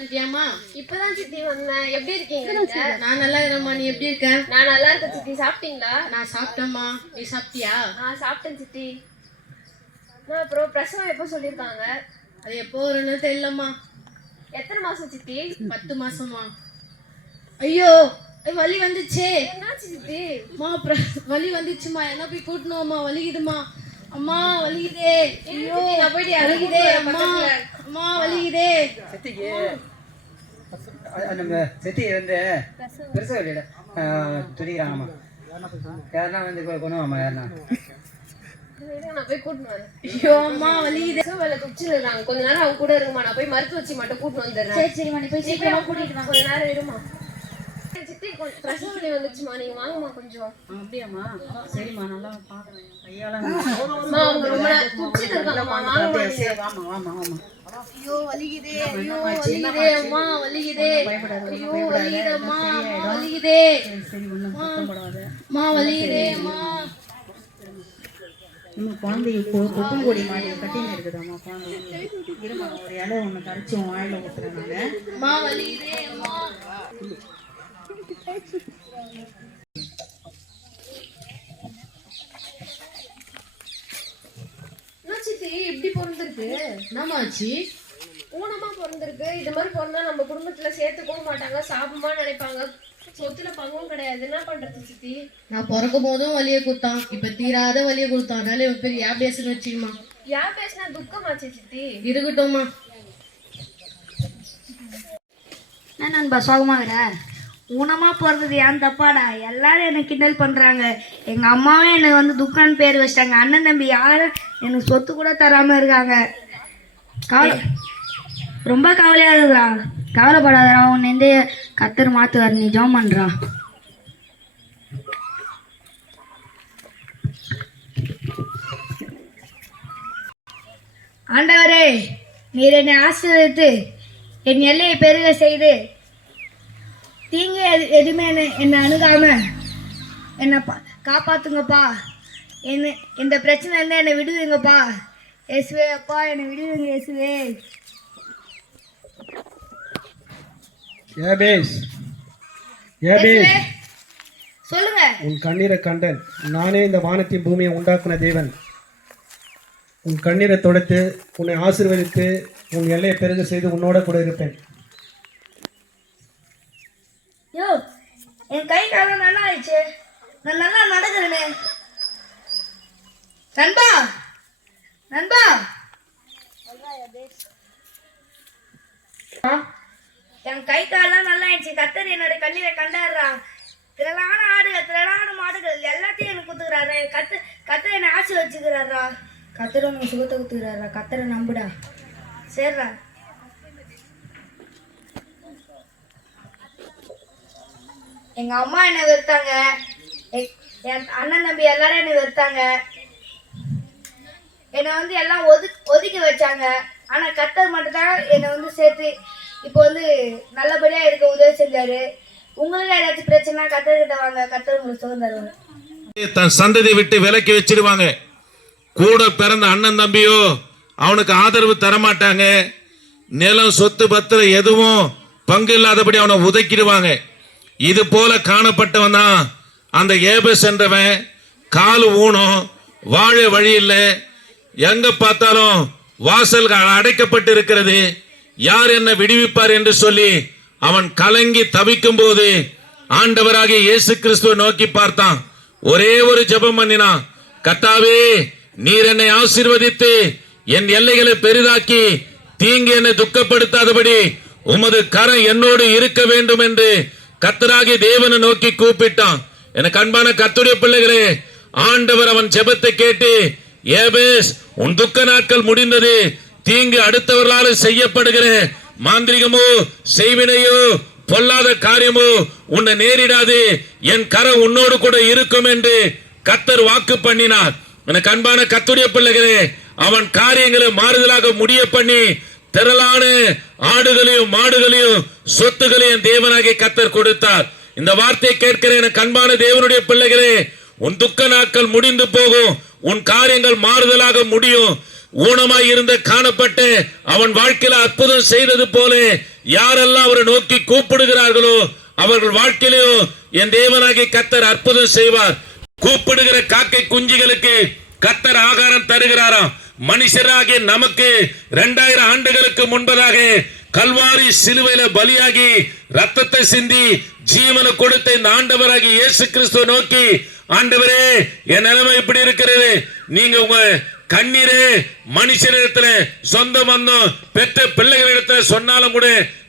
இப்பதான் சித்தி வந்தேன் எப்படி இருக்கீங்க? நான் நல்லா இருக்கிறேம்மா நீ எப்படி இருக்க? நான் நல்லா இருக்கேன் சித்தி. சாப்பிட்டீங்களா? நான் சாப்பிட்டேம்மா. நீ சாப்பிட்டியா? நான் சாப்பிட்டேன் சித்தி. நான் அப்புறம் பிரசவம் எப்போ சொல்லியிருக்காங்க? அது எப்போ வரும்னு தெரியலம்மா. எத்தனை மாசம் சித்தி? பத்து மாசமா ஐயோ வலி வந்துச்சே. என்னாச்சு சித்தி? அம்மா வலி வந்துச்சுமா என்ன போய் கூட்டணும்மா வலிக்குதுமா அம்மா வலிக்குதே. ஐயோ நான் போயிட்டு இறங்குறேன் அம்மா. அம்மா வலிக்குதே. செத்திக்கு. நம்ம செத்தி வந்து பெருசாக வெளியிட துணிக்கிறாங்கம்மா யாருன்னா வந்து கொண்டு வாம்மா யாருன்னா. கொஞ்ச நேரம் அவங்க கூட இருங்கம்மா. நான் போய் மருத்துவ வச்சு மட்டும் கூட்டின்னு வந்துடுறேன். சரி சரிம்மா நீ போய் சீக்கிரமா கூட்டிட்டு வா. கொஞ்ச நேரம் இருமா வலி வந்துச்சுமா? நீங்க வாங்கம்மா கொஞ்சம். அப்படியாம்மா? சரிம்மா நல்லா பார்க்குறேன் கையால அவங்க ரொம்ப குச்சின்னு இருக்காங்கம்மா. வாங்கம்மா நீங்க. சரி வாமா வாமா வாமா ஐயோ வலிக்குதே ஐயோ வலிக்குதே அம்மா வலிக்குதே. ஐயோ வலிக்குதே அம்மா வலிக்குதே. சரி ஒன்றும் சத்தம் போடாத. அம்மா வலிக்குதே அம்மா. இன்னும் குழந்தைய கொட்டும் கொடி மாதிரி கட்டின்னு இருக்குதாம்மா குழந்தை இருமா ஒரு இலை ஒன்று கரைச்சி உன் வாயில ஊற்றுறேன் நான் அம்மா வலிக்குதே அம்மா என்ன சித்தி இப்படி பிறந்திருக்கு என்னமாச்சு? ஊனமா பிறந்திருக்கு. இது மாதிரி பிறந்தா நம்ம குடும்பத்துல சேர்த்துக்கவும் மாட்டாங்க சாப்பிடுமா நினைப்பாங்க. சொத்துல பங்கும் கிடையாது. என்ன பண்றது சித்தி? நான் பிறக்கும் போதும் வலியை கொடுத்தான் இப்ப தீராத வலியை கொடுத்தான். அதனால இவன் பேர் ஏன் பேசுன்னு வச்சுக்கமா. யார் பேசினா துக்கமாச்சு சித்தி? இருக்கட்டும்மா. என்ன நண்பா சோகமாகிற ஊனமாக போகிறது ஏன் தப்பாடா? எல்லாரும் என்னை கிண்டல் பண்ணுறாங்க எங்கள் அம்மாவும் என்னை வந்து துக்கான்னு பேர் வச்சிட்டாங்க. அண்ணன் தம்பி யாரும் எனக்கு சொத்து கூட தராமல் இருக்காங்க. கவலை ரொம்ப கவலையாக இருக்குதா கவலைப்படாதடா. உன் எந்த கத்தர் மாற்றுவார் நீ ஜோம் பண்ணுறா ஆண்டவரே நீர் என்னை ஆசீர்வதித்து என் எல்லையை பெருக செய்து தீங்கு எது எதுவுமே என்னை என்னை அணுகாம என்னை பா காப்பாத்துங்கப்பா. என்ன இந்த பிரச்சனை இருந்தால் என்னை விடுவீங்கப்பா. இயேசுவே அப்பா என்னை விடுவீங்க இயேசுவே. ஏபேஸ் ஏபேஸ். சொல்லுங்க. உன் கண்ணீரை கண்டன். நானே இந்த வானத்தின் பூமியை உண்டாக்குன தேவன். உன் கண்ணீரை தொடத்து உன்னை ஆசீர்வதித்து உன் எல்லையை பெருக செய்து உன்னோட கூட இருப்பேன். என் கை காலம் நல்லா ஆயிடுச்சு நான் நல்லா நடக்கிறேனே. நண்பா நண்பா. ஆ, என் கை காலெல்லாம் நல்லா ஆயிடுச்சு கத்தர் என்னோட கண்ணீரை கண்டாடுறா திரளான ஆடுகள் திரளான மாடுகள் எல்லாத்தையும் எனக்கு குத்துக்கிறாரு கத்து கத்தர் என்னை ஆசை வச்சுக்கிறாரா? கத்தர் உனக்கு சுகத்தை குத்துக்கிறாரா கத்தரை நம்புடா. சரிடா எங்க அம்மா என்னை வெறுத்தாங்க. என் அண்ணன் தம்பி எல்லாரும் என்னை வெறுத்தாங்க. என்னை வந்து எல்லாம் ஒது ஒதுக்கி வச்சாங்க. ஆனா கத்தர் மட்டும்தான் என்னை வந்து சேர்த்து இப்போ வந்து நல்லபடியா இருக்க உதவி செஞ்சாரு. உங்களுக்கு ஏதாச்சும் பிரச்சனை கத்தர்கிட்ட வாங்க. கத்தர் உங்களுக்கு சுகம் தருவாங்க தன் சந்ததி விட்டு விலக்கி வச்சிருவாங்க. கூட பிறந்த அண்ணன் தம்பியோ அவனுக்கு ஆதரவு தரமாட்டாங்க. நிலம் சொத்து பத்திரம் எதுவும் பங்கு இல்லாதபடி அவனை உதைக்கிடுவாங்க. இது போல காணப்பட்டவன்? தான் அந்த ஏபஸ் என்றவன் காலு ஊனம் வாழ வழி இல்லை. எங்க பார்த்தாலும் வாசல்கள் அடைக்கப்பட்டு இருக்கிறது யார் என்ன விடுவிப்பார் என்று சொல்லி அவன் கலங்கி தவிக்கும் போது ஆண்டவராகிய இயேசு கிறிஸ்துவை நோக்கி பார்த்தான். ஒரே ஒரு ஜெபம் பண்ணினான். கத்தாவே நீர் என்னை ஆசீர்வதித்து என் எல்லைகளை பெரிதாக்கி தீங்கு என்னை துக்கப்படுத்தாதபடி உமது கரம் என்னோடு இருக்க வேண்டும் என்று கத்தராகி தேவனை நோக்கி கூப்பிட்டான். எனக்கு அன்பான கத்துடைய பிள்ளைகளே ஆண்டவர் அவன் ஜெபத்தை கேட்டு ஏபேஸ் உன் துக்க நாட்கள் முடிந்தது. தீங்கு அடுத்தவர்களால் செய்யப்படுகிற மாந்திரிகமோ செய்வினையோ பொல்லாத காரியமோ உன்னை நேரிடாது. என் கரம் உன்னோடு கூட இருக்கும் என்று கத்தர் வாக்கு பண்ணினார். எனக்கு அன்பான கத்துடைய பிள்ளைகளே அவன் காரியங்களை மாறுதலாக முடிய பண்ணி திரளான ஆடுகளையும் மாடுகளையும் சொத்துகளையும் தேவனாகி கத்தர் கொடுத்தார். இந்த வார்த்தையை கேட்கிற எனக்கு அன்பான தேவனுடைய பிள்ளைகளே உன் துக்க நாட்கள் முடிந்து போகும் உன் காரியங்கள் மாறுதலாக முடியும். ஊனமாய் இருந்த காணப்பட்டு அவன் வாழ்க்கையில அற்புதம் செய்தது போல யாரெல்லாம் அவரை நோக்கி கூப்பிடுகிறார்களோ அவர்கள் வாழ்க்கையிலேயோ என் தேவனாகி கத்தர் அற்புதம் செய்வார். கூப்பிடுகிற காக்கை குஞ்சுகளுக்கு கத்தர் ஆகாரம் தருகிறாராம். மனுஷராகிய நமக்கு இரண்டாயிரம் ஆண்டுகளுக்கு முன்பதாக கல்வாரி சிலுவையில பலியாகி ரத்தத்தை சிந்தி ஜீவனை கொடுத்த இந்த ஆண்டவராகி இயேசு கிறிஸ்துவ நோக்கி ஆண்டவரே என் நிலைமை இப்படி இருக்கிறது. நீங்க உங்க கண்ணீரே மனுஷரிடத்துல சொந்த பந்தம் பெற்ற பிள்ளைகளிடத்துல சொன்னாலும் கூட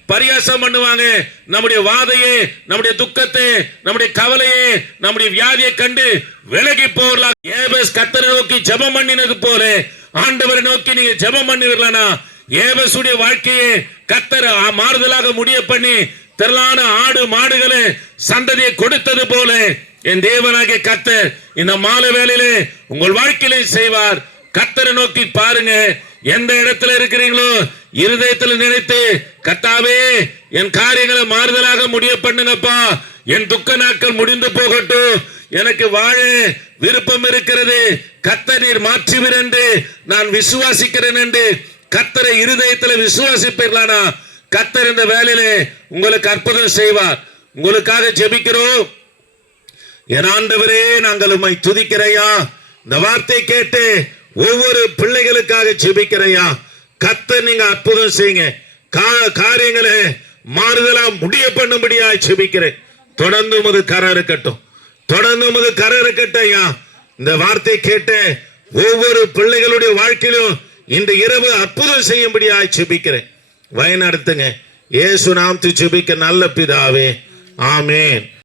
பரியாசம் பண்ணுவாங்க. நம்முடைய வாதையே நம்முடைய துக்கத்தை நம்முடைய கவலையே நம்முடைய வியாதியை கண்டு விலகி போகலாம் ஏபஸ் கத்தரை நோக்கி ஜெபம் பண்ணினது போல ஆண்டவரை நோக்கி நீங்க ஜெபம் பண்ணுவீர்களா ஏபசுடைய வாழ்க்கையை கத்தர் ஆ- மாறுதலாக முடிய பண்ணி திரளான ஆடு மாடுகளை சந்ததியை கொடுத்தது போல என் தேவனாகிய கத்தர் இந்த மாலை வேலையிலே உங்கள் வாழ்க்கையிலே செய்வார். கத்தரை நோக்கி பாருங்க. எந்த இடத்துல இருக்கிறீங்களோ இருதயத்துல நினைத்து கத்தாவே என் காரியங்களை மாறுதலாக முடிய பண்ணுங்கப்பா. என் துக்க நாட்கள் முடிந்து போகட்டும். எனக்கு வாழ விருப்பம் இருக்கிறது. கத்த நீர் மாற்றுவீர் என்று நான் விசுவாசிக்கிறேன் என்று கத்தரை இருதயத்துல விசுவாசிப்பீர்களானா? கத்தர் இந்த வேலையிலே உங்களுக்கு அற்புதம் செய்வார். உங்களுக்காக ஜெபிக்கிறோம். என் ஆண்டவரே நாங்கள் உம்மை துதிக்கிறையா இந்த வார்த்தை கேட்டு ஒவ்வொரு பிள்ளைகளுக்காக ஜெபிக்கிறையா கத்த நீங்க அற்புதம் செய்யுங்க. கா- காரியங்களை மாறுதலா முடிய பண்ணும்படியா ஜெபிக்கிறேன். தொடர்ந்து உமது கரை இருக்கட்டும். தொடர்ந்து உமது கரம் இருக்கட்டும் ஐயா. இந்த வார்த்தை கேட்ட ஒவ்வொரு பிள்ளைகளுடைய வாழ்க்கையிலும் இந்த இரவு அற்புதம் செய்யும்படியா ஜெபிக்கிறேன். வயநடத்துங்க. ஏசு நாம் ஜெபிக்க நல்ல பிதாவே. ஆமேன்.